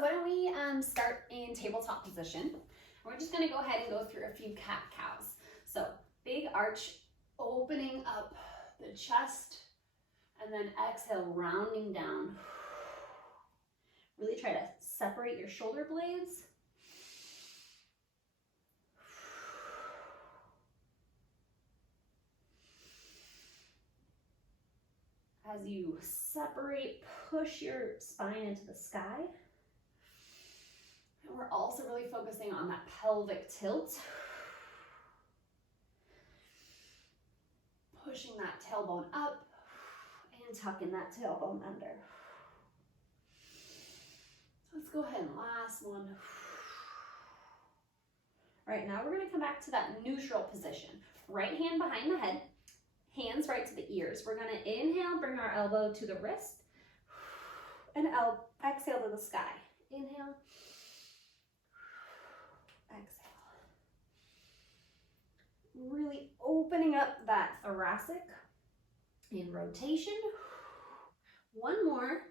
So why don't we start in tabletop position. We're just gonna go ahead and go through a few cat-cows. So big arch, opening up the chest, and then exhale, rounding down. Really try to separate your shoulder blades. As you separate, push your spine into the sky. And we're also really focusing on that pelvic tilt. Pushing that tailbone up and tucking that tailbone under. Let's go ahead and last one. All right, now we're gonna come back to that neutral position. Right hand behind the head, hands right to the ears. We're gonna inhale, bring our elbow to the wrist, and exhale to the sky. Inhale, exhale. Really opening up that thoracic in rotation. One more.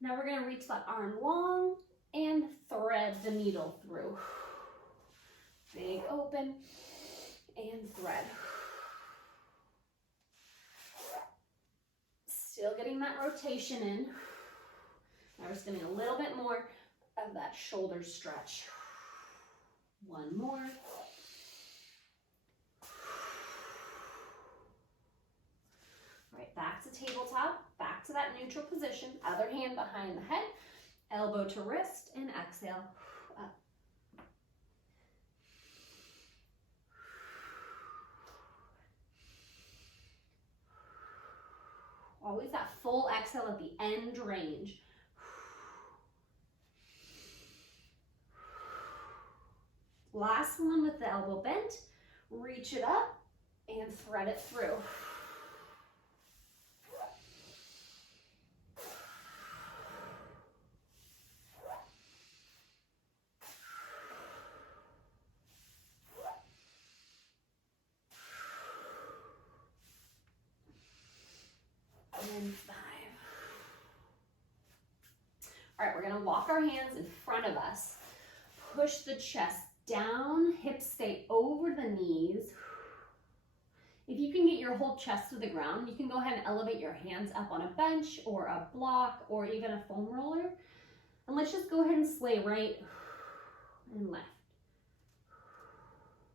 Now we're gonna reach that arm long and thread the needle through. Big open and thread. Still getting that rotation in. Now we're just getting a little bit more of that shoulder stretch. One more. All right, back to tabletop, back to that neutral position. Other hand behind the head, elbow to wrist, and exhale up. Always that full exhale at the end range. Last one with the elbow bent. Reach it up and thread it through. And 5. All right, we're gonna walk our hands in front of us. Push the chest down, hips stay over the knees. If you can get your whole chest to the ground, you can go ahead and elevate your hands up on a bench or a block or even a foam roller. And let's just go ahead and sway right and left.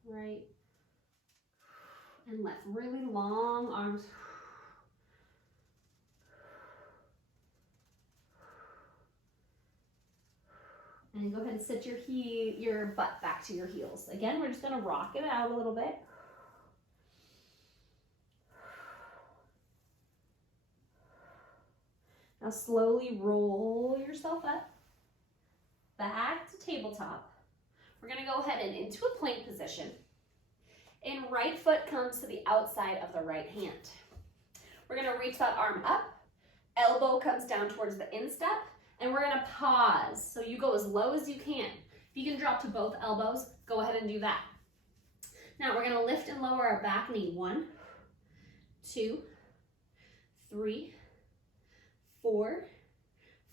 Right and left. Really long arms. And go ahead and sit your butt back to your heels. Again, we're just gonna rock it out a little bit. Now slowly roll yourself up, back to tabletop. We're gonna go ahead and into a plank position. And right foot comes to the outside of the right hand. We're gonna reach that arm up, elbow comes down towards the instep, and we're gonna pause. So you go as low as you can. If you can drop to both elbows, go ahead and do that. Now we're gonna lift and lower our back knee. 1, 2, 3, 4,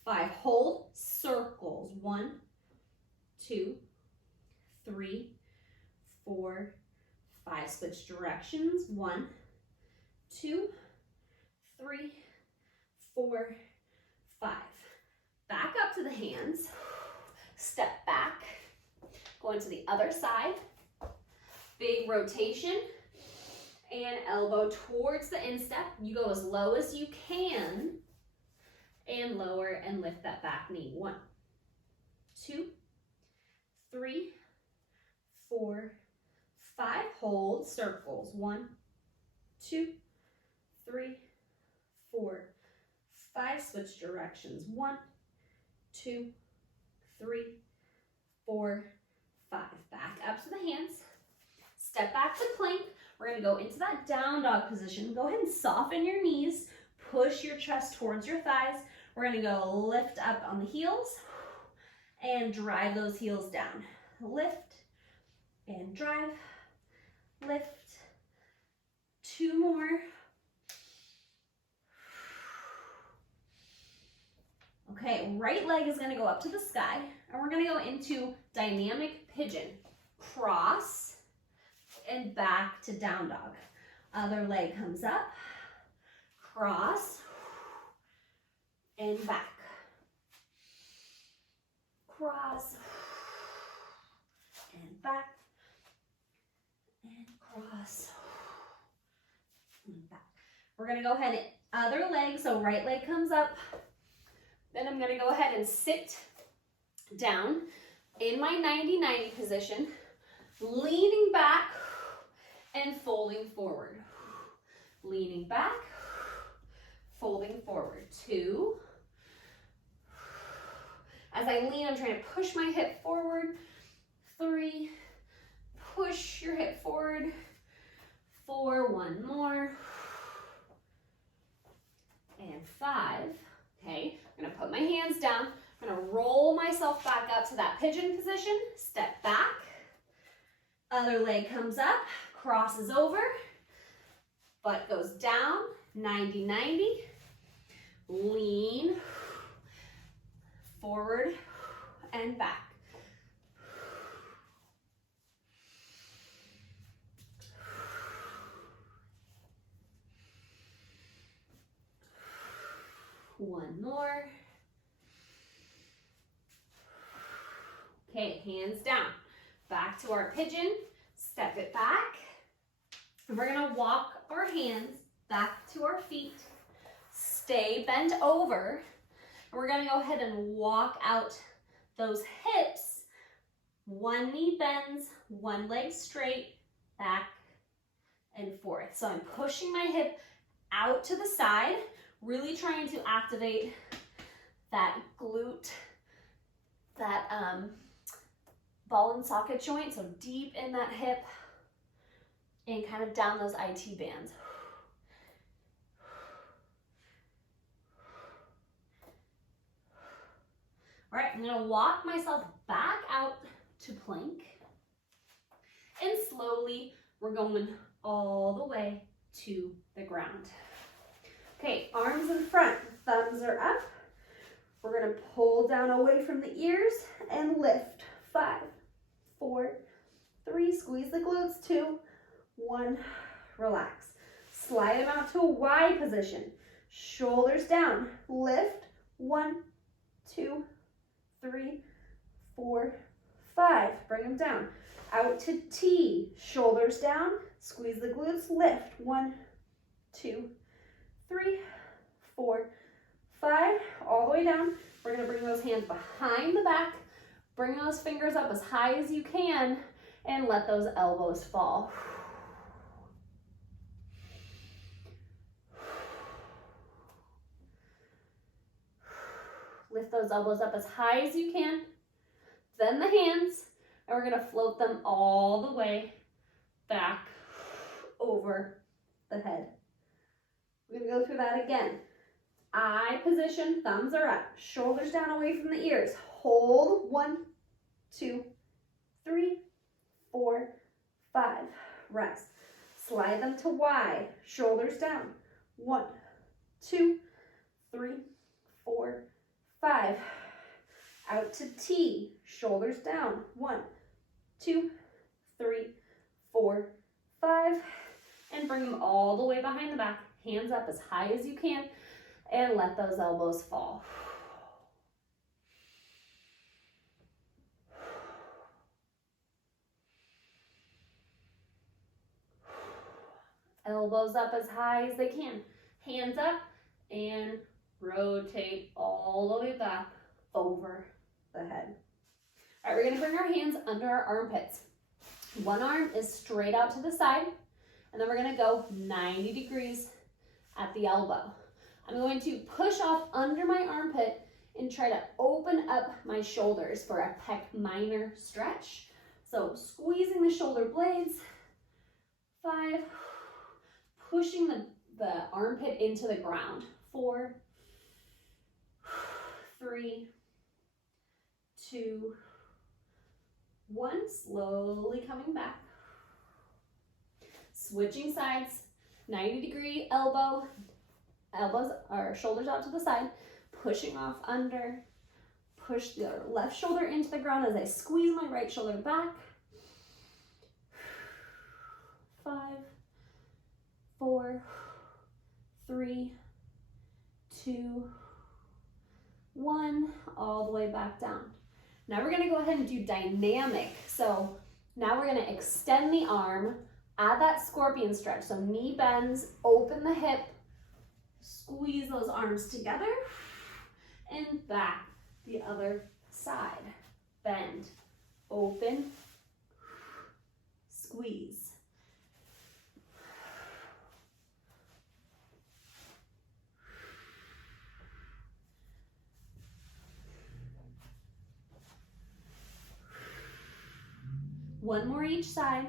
5. Hold, circles. 1, 2, 3, 4, 5. Switch directions. 1, 2, 3, 4, 5. Back up to the hands, step back, going to the other side, big rotation, and elbow towards the instep. You go as low as you can, and lower and lift that back knee. 1, 2, 3, 4, 5. Hold, circles. 1, 2, 3, 4, 5. Switch directions. 1, 2, 3, 4, 5. Back up to the hands. Step back to plank. We're going to go into that down dog position. Go ahead and soften your knees. Push your chest towards your thighs. We're going to go lift up on the heels and drive those heels down. Lift and drive. Lift. 2 more. Okay, right leg is gonna go up to the sky, and we're gonna go into dynamic pigeon. Cross and back to down dog. Other leg comes up, cross and back. Cross and back and cross and back. We're gonna go ahead and other leg, so right leg comes up. Then I'm gonna go ahead and sit down in my 90-90 position, leaning back and folding forward. Leaning back, folding forward. 2. As I lean, I'm trying to push my hip forward. 3, push your hip forward. 4, one more. And 5, okay, I'm gonna put my hands down. I'm gonna roll myself back up to that pigeon position, step back. Other leg comes up, crosses over, butt goes down, 90-90. Lean, forward and back. One more. Okay, hands down. Back to our pigeon, step it back. And we're gonna walk our hands back to our feet. Stay bent over. And we're gonna go ahead and walk out those hips. One knee bends, one leg straight, back and forth. So I'm pushing my hip out to the side, really trying to activate that glute, that ball and socket joint, so deep in that hip and kind of down those IT bands. All right, I'm gonna walk myself back out to plank, and slowly we're going all the way to the ground. Okay, arms in front, thumbs are up. We're gonna pull down away from the ears and lift. 5, 4, 3, squeeze the glutes. 2, 1, relax. Slide them out to a Y position. Shoulders down, lift. 1, 2, 3, 4, 5. Bring them down. Out to T, shoulders down, squeeze the glutes, lift. 1, 2, 3, 4, 5, all the way down. We're gonna bring those hands behind the back, bring those fingers up as high as you can, and let those elbows fall. Lift those elbows up as high as you can, then the hands, and we're gonna float them all the way back over the head. We're gonna go through that again. I position, thumbs are up, shoulders down away from the ears. Hold. 1, 2, 3, 4, 5. Rest. Slide them to Y, shoulders down. 1, 2, 3, 4, 5. Out to T, shoulders down. 1, 2, 3, 4, 5. And bring them all the way behind the back. Hands up as high as you can, and let those elbows fall. Elbows up as high as they can. Hands up and rotate all the way back over the head. All right, we're gonna bring our hands under our armpits. One arm is straight out to the side, and then we're gonna go 90 degrees at the elbow. I'm going to push off under my armpit and try to open up my shoulders for a pec minor stretch. So squeezing the shoulder blades. 5, pushing the armpit into the ground. 4, 3, 2, 1, slowly coming back. Switching sides, 90-degree elbows or shoulders out to the side, pushing off under. Push the left shoulder into the ground as I squeeze my right shoulder back. 5, 4, 3, 2, 1, all the way back down. Now we're gonna go ahead and do dynamic. So now we're gonna extend the arm, add that scorpion stretch. So knee bends, open the hip, squeeze those arms together, and back the other side. Bend, open, squeeze. One more each side.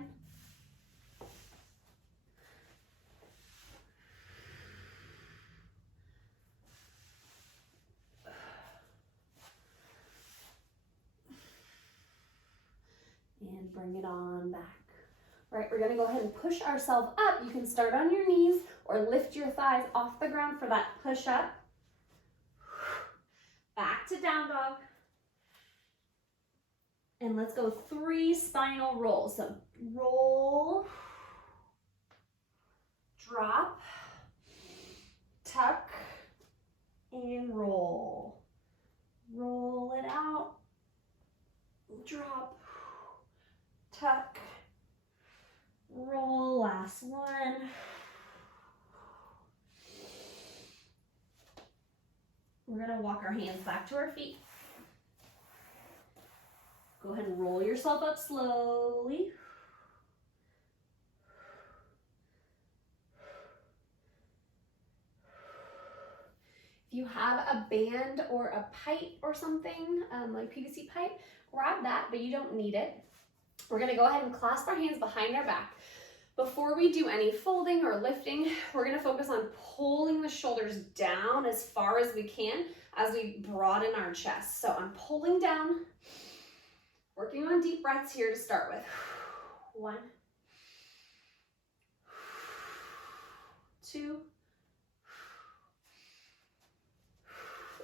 And bring it on back. All right, we're gonna go ahead and push ourselves up. You can start on your knees or lift your thighs off the ground for that push up. Back to down dog. And let's go 3 spinal rolls. So roll, drop, tuck, and roll. Roll it out, drop, tuck, roll, last one. We're gonna walk our hands back to our feet. Go ahead and roll yourself up slowly. If you have a band or a pipe or something, like PVC pipe, grab that, but you don't need it. We're gonna go ahead and clasp our hands behind our back. Before we do any folding or lifting, we're gonna focus on pulling the shoulders down as far as we can as we broaden our chest. So I'm pulling down, working on deep breaths here to start with. 1, 2,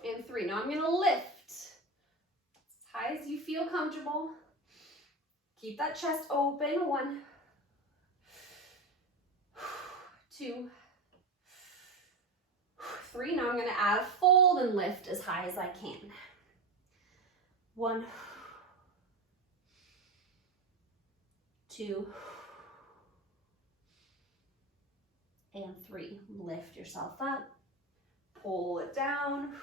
and 3. Now I'm gonna lift as high as you feel comfortable. Keep that chest open. 1, 2, 3. Now I'm gonna add a fold and lift as high as I can. 1, 2, and 3. Lift yourself up, pull it down,